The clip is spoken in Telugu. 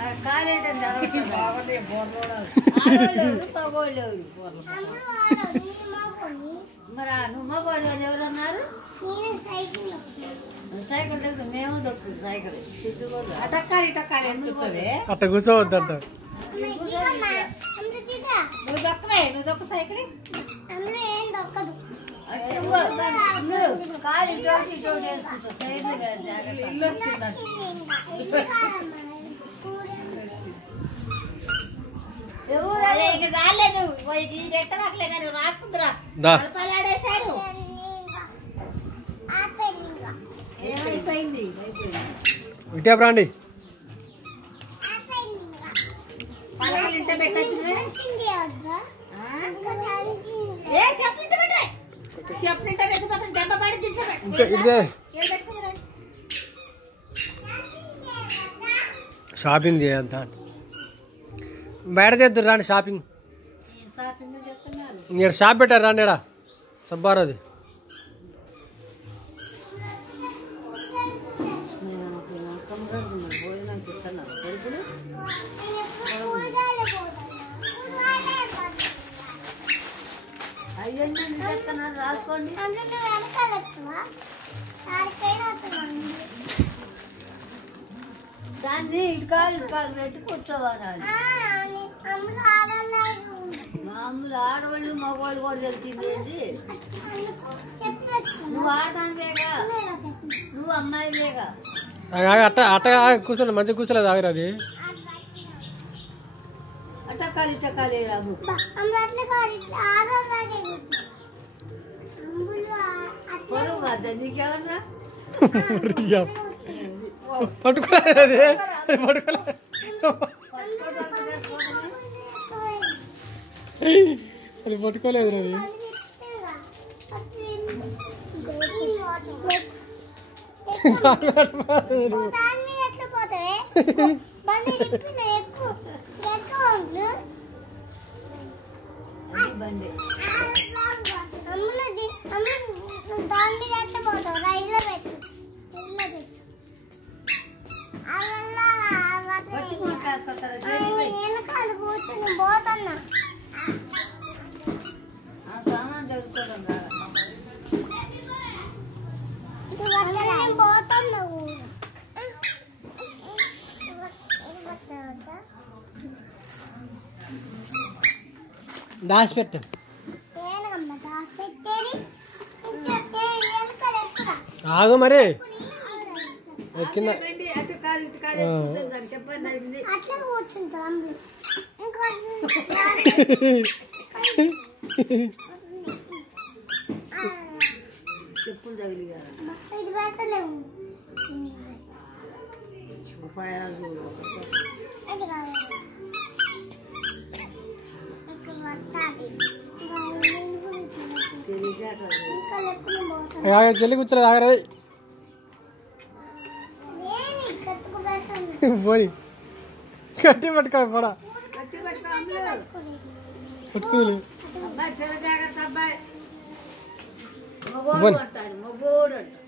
మరి నువ్వు మగవాడు ఎవరన్నారు? సైకిల్ మేము దొక్కు సైకిల్ అటక్కాలి టక్కాలి వేసుకొచ్చావే అట్ట కూర్చోవద్దంట. నువ్వు దొక్కవే నువ్వు దొక్క సైకిల్ కాలు ఇటు ఇల్లు వచ్చిందంట. రాసుకుందిరా ఆడేశారు ఏమైపోయింది ఇటే రండి. పలకలు ఇంట పెట్టచ్చింది చెప్పుంటే దెబ్బ పడి షాపింగ్ చేయంత బయట చేద్దరు రాండి. షాపింగ్ ఇక్కడ షాప్ పెట్టారు రాండి. ఇక్కడ సబ్బారాది రాసుకోండి. దాన్ని ఇటుకాలు పెట్టి కూర్చోవాలి. మామూలు ఆడవాళ్ళు మగవాళ్ళు కూడా తెలిసింది ఏంటి? నువ్వు ఆడదానివేగా, నువ్వు అమ్మాయివేగా. అట్ట అట్ట కూర్చోలే మంచిగా కూర్చోలేదు ఆగరు. అది అట్టకాలి ఇట్టకాలి రాబు పొరుగు కదా నీకేమన్నా పట్టుకోలేదు. అది పట్టుకోలేదు. అది పట్టుకోలేదు. బండి పోతున్నా సామాన్ జరుగుకోవడం పోతున్నావు. దాచిపెట్టు. ఆగు మరి కింద అట్లా కూర్చుంటాం. చెప్పులు తగిలి ఉపాయాలు చెల్లి కూర్చోలేదు ఆగరే పోయి కట్టి పట్టుకో కూడా పట్టుకోలేదు. అబ్బాయి పిల్ల జాగ్రత్త అబ్బాయి మగోడు అంటాడు మగోడు అంటాడు.